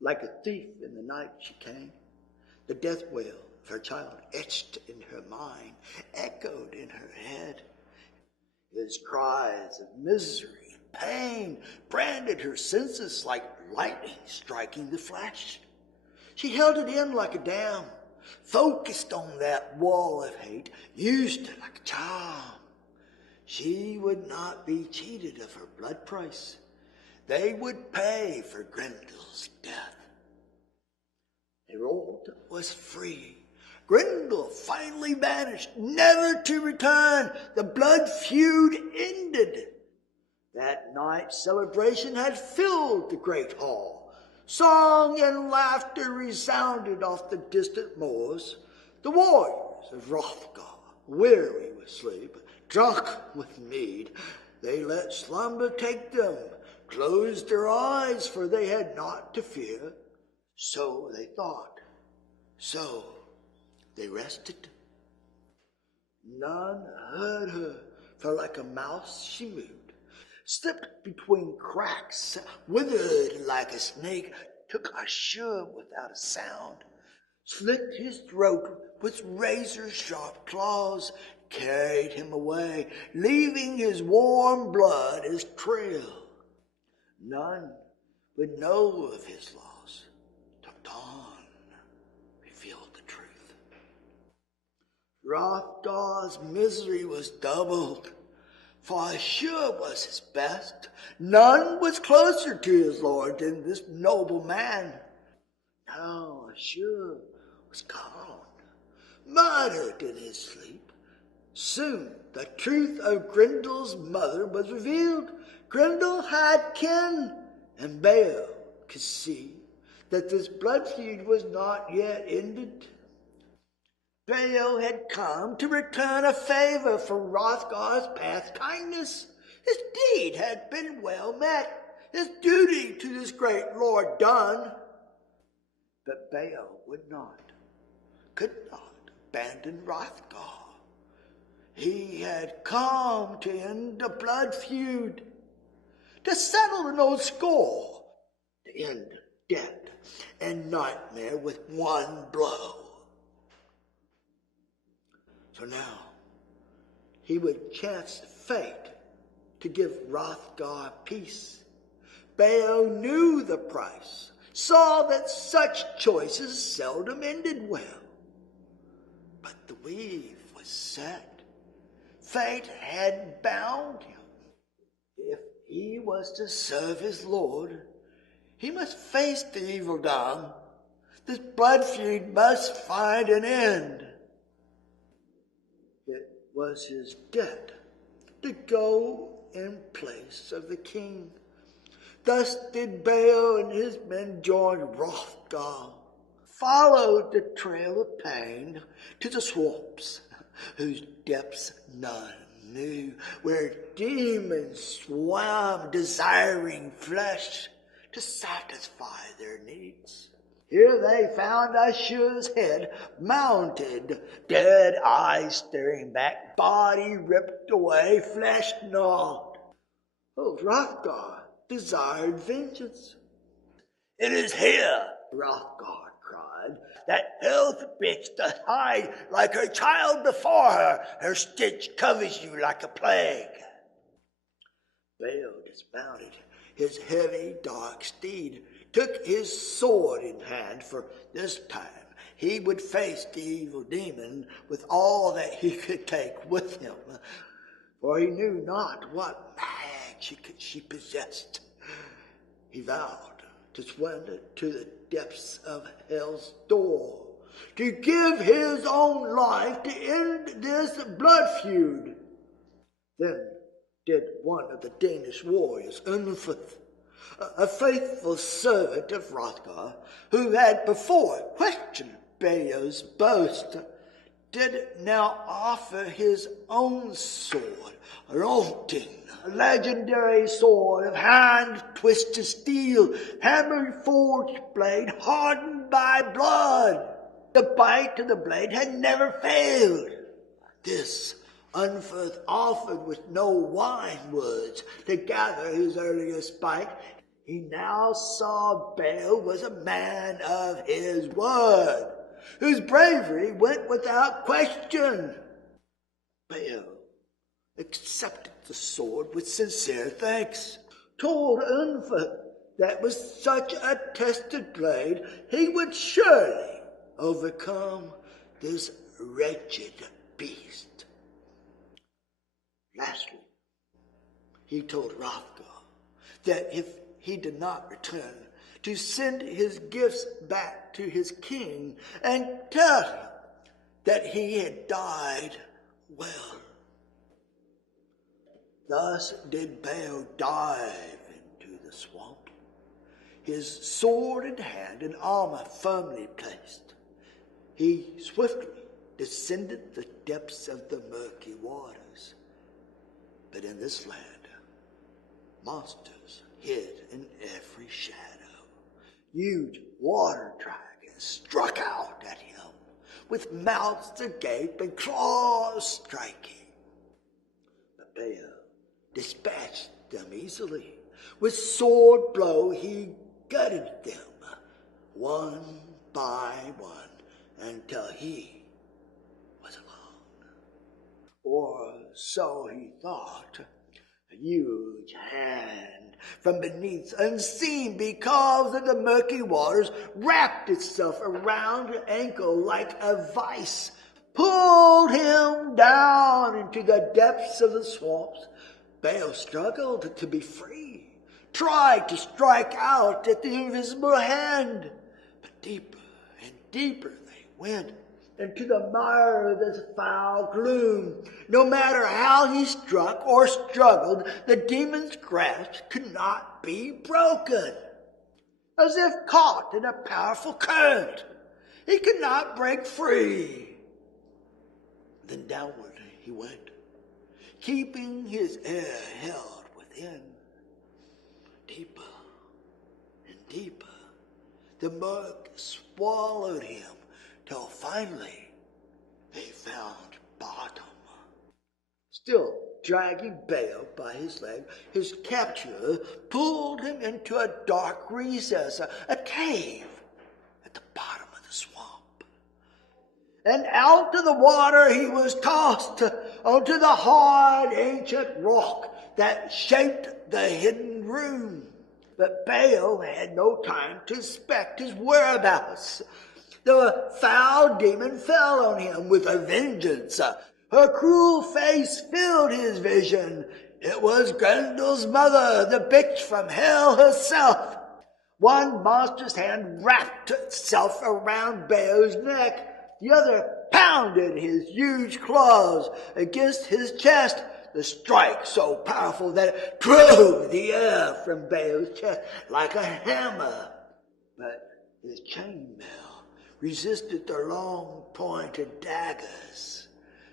Like a thief in the night she came. The death wail of her child etched in her mind, echoed in her head. His cries of misery and pain branded her senses like lightning striking the flesh. She held it in like a dam, focused on that wall of hate, used it like a charm. She would not be cheated of her blood price. They would pay for Grendel's death. Harold was free. Grendel finally vanished, never to return. The blood feud ended. That night celebration had filled the great hall. Song and laughter resounded off the distant moors. The warriors of Hrothgar, weary with sleep, drunk with mead, they let slumber take them, closed their eyes, for they had naught to fear. So they thought, so they rested. None heard her, for like a mouse she moved, slipped between cracks, withered like a snake, took a shove without a sound, slit his throat with razor-sharp claws, carried him away, leaving his warm blood as trail. None would know of his loss till dawn revealed the truth. Hrothgar's misery was doubled, for Ashur was his best. None was closer to his lord than this noble man. Now Ashur was gone, murdered in his sleep. Soon the truth of Grendel's mother was revealed. Grendel had kin, and Beo could see that this blood feud was not yet ended. Beo had come to return a favor for Hrothgar's past kindness. His deed had been well met, his duty to this great lord done. But Beo would not, could not abandon Hrothgar. He had come to end a blood feud, to settle an old score, to end death and nightmare with one blow. So now he would chance fate to give Hrothgar peace. Beo knew the price, saw that such choices seldom ended well. But the weave was set. Fate had bound him. If he was to serve his lord, he must face the evil done. This blood feud must find an end. It was his debt to go in place of the king. Thus did Beo and his men join Hrothgar, followed the trail of pain to the swamps, whose depths none knew, where demons swam desiring flesh to satisfy their needs. Here they found Ashur's head mounted, dead eyes staring back, body ripped away, flesh gnawed. Oh, Hrothgar desired vengeance. "It is here," Hrothgar cried, "that hell's bitch doth hide like her child before her. Her stitch covers you like a plague." Beo dismounted his heavy, dark steed, took his sword in hand, for this time he would face the evil demon with all that he could take with him, for he knew not what magic she possessed. He vowed to swim to the depths of hell's door, to give his own life to end this blood feud. Then did one of the Danish warriors, Unferth, a faithful servant of Hrothgar, who had before questioned Beo's boast, did now offer his own sword, Ronting, a legendary sword of hand-twisted steel, hammer-forged blade hardened by blood. The bite of the blade had never failed. This Unferth offered with no wine words to gather his earlier spite. He now saw Baal was a man of his word, whose bravery went without question. Baal accepted the sword with sincere thanks, told Unfa that with such a tested blade he would surely overcome this wretched beast. Lastly, he told Raphka that if he did not return, to send his gifts back to his king and tell him that he had died well. Thus did Baal dive into the swamp, his sword in hand and armor firmly placed. He swiftly descended the depths of the murky waters. But in this land, monsters hid in every shadow. Huge water dragons struck out at him, with mouths agape and claws striking. But Baal dispatched them easily. With sword blow he gutted them, one by one, until he was alone. Or so he thought. A huge hand from beneath, unseen because of the murky waters, wrapped itself around her ankle like a vice, pulled him down into the depths of the swamps. Baal struggled to be free, tried to strike out at the invisible hand, but deeper and deeper they went into the mire of this foul gloom. No matter how he struck or struggled, the demon's grasp could not be broken. As if caught in a powerful current, he could not break free. Then downward he went, keeping his air held within. Deeper and deeper, the murk swallowed him, till finally they found bottom. Still dragging Baal by his leg, his capturer pulled him into a dark recess, a cave at the bottom of the swamp. And out of the water he was tossed onto the hard ancient rock that shaped the hidden room. But Baal had no time to inspect his whereabouts. The foul demon fell on him with a vengeance. Her cruel face filled his vision. It was Grendel's mother, the bitch from hell herself. One monstrous hand wrapped itself around Baal's neck. The other pounded his huge claws against his chest, the strike so powerful that it drove the air from Baal's chest like a hammer. But his chainmail resisted the long pointed daggers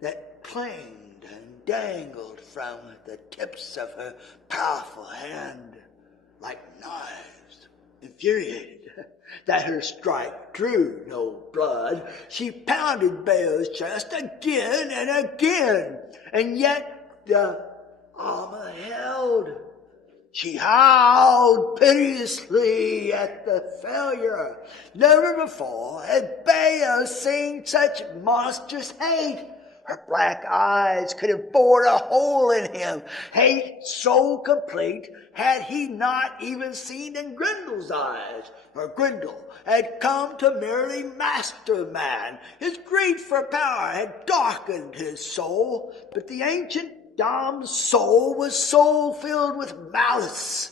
that clanged and dangled from the tips of her powerful hand like knives. Infuriated that her strike drew no blood, she pounded Baal's chest again and again, and yet the armor held. She howled piteously at the failure. Never before had Baal seen such monstrous hate. Her black eyes could have bored a hole in him. Hate so complete had he not even seen in Grendel's eyes. For Grendel had come to merely master man. His greed for power had darkened his soul, but the ancient Dom's soul was so filled with malice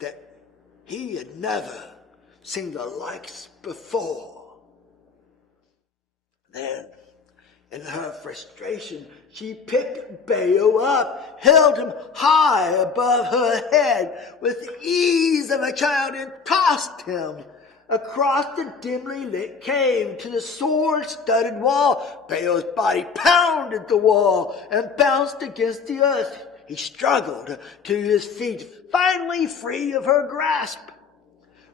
that he had never seen the likes before. Then, in her frustration, she picked Baal up, held him high above her head with the ease of a child, and tossed him across the dimly lit cave to the sword-studded wall. Baal's body pounded the wall and bounced against the earth. He struggled to his feet, finally free of her grasp,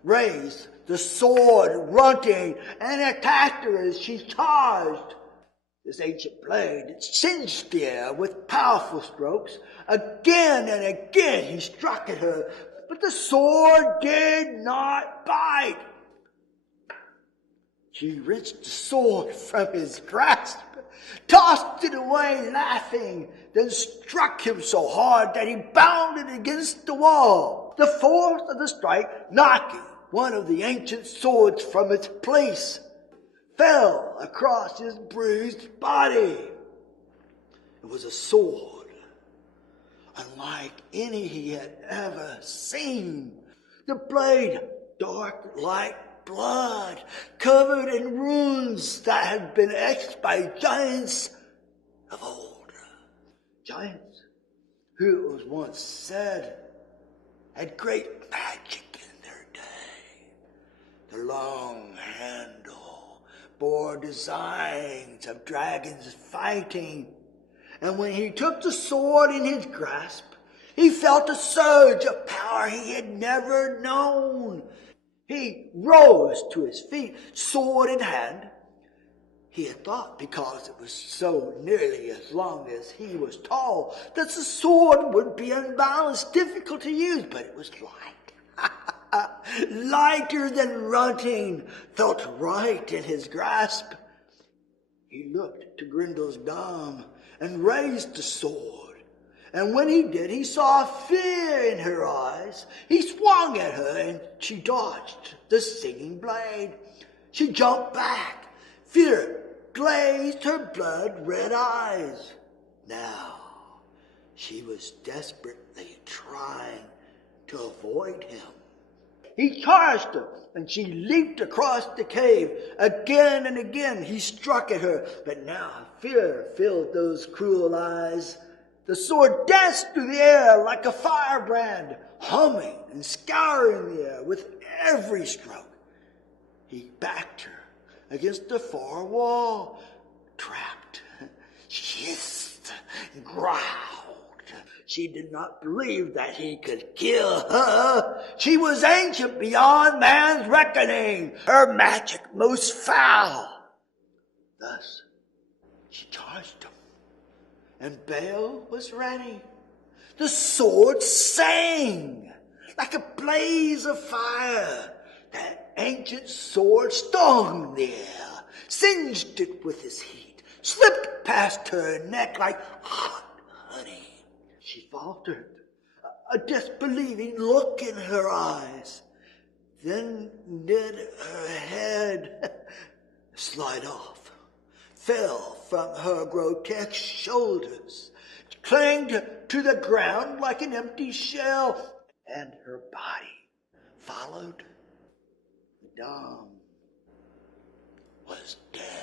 raised the sword, grunting, and attacked her as she charged. This ancient blade singed the air with powerful strokes. Again and again he struck at her, but the sword did not bite. She wrenched the sword from his grasp, tossed it away laughing, then struck him so hard that he bounded against the wall, the force of the strike knocking one of the ancient swords from its place, fell across his bruised body. It was a sword unlike any he had ever seen. The blade, dark like blood, covered in runes that had been etched by giants of old. Giants who, it was once said, had great magic in their day. The long handle bore designs of dragons fighting, and when he took the sword in his grasp, he felt a surge of power he had never known. He rose to his feet, sword in hand. He had thought, because it was so nearly as long as he was tall, that the sword would be unbalanced, difficult to use, but it was light. Lighter than running, felt right in his grasp. He looked to Grendel's dam and raised the sword. And when he did, he saw fear in her eyes. He swung at her, and she dodged the stinging blade. She jumped back. Fear glazed her blood-red eyes. Now, she was desperately trying to avoid him. He charged her, and she leaped across the cave. Again and again he struck at her, but now fear filled those cruel eyes. The sword danced through the air like a firebrand, humming and scouring the air with every stroke. He backed her against the far wall, trapped. She hissed and growled. She did not believe that he could kill her. She was ancient beyond man's reckoning, her magic most foul. Thus she charged him, and Bale was ready. The sword sang like a blaze of fire. That ancient sword stung the air, singed it with his heat, slipped past her neck like hot honey. She faltered, a disbelieving look in her eyes, then did her head slide off, fell from her grotesque shoulders, clanged to the ground like an empty shell, and her body followed. The dam was dead.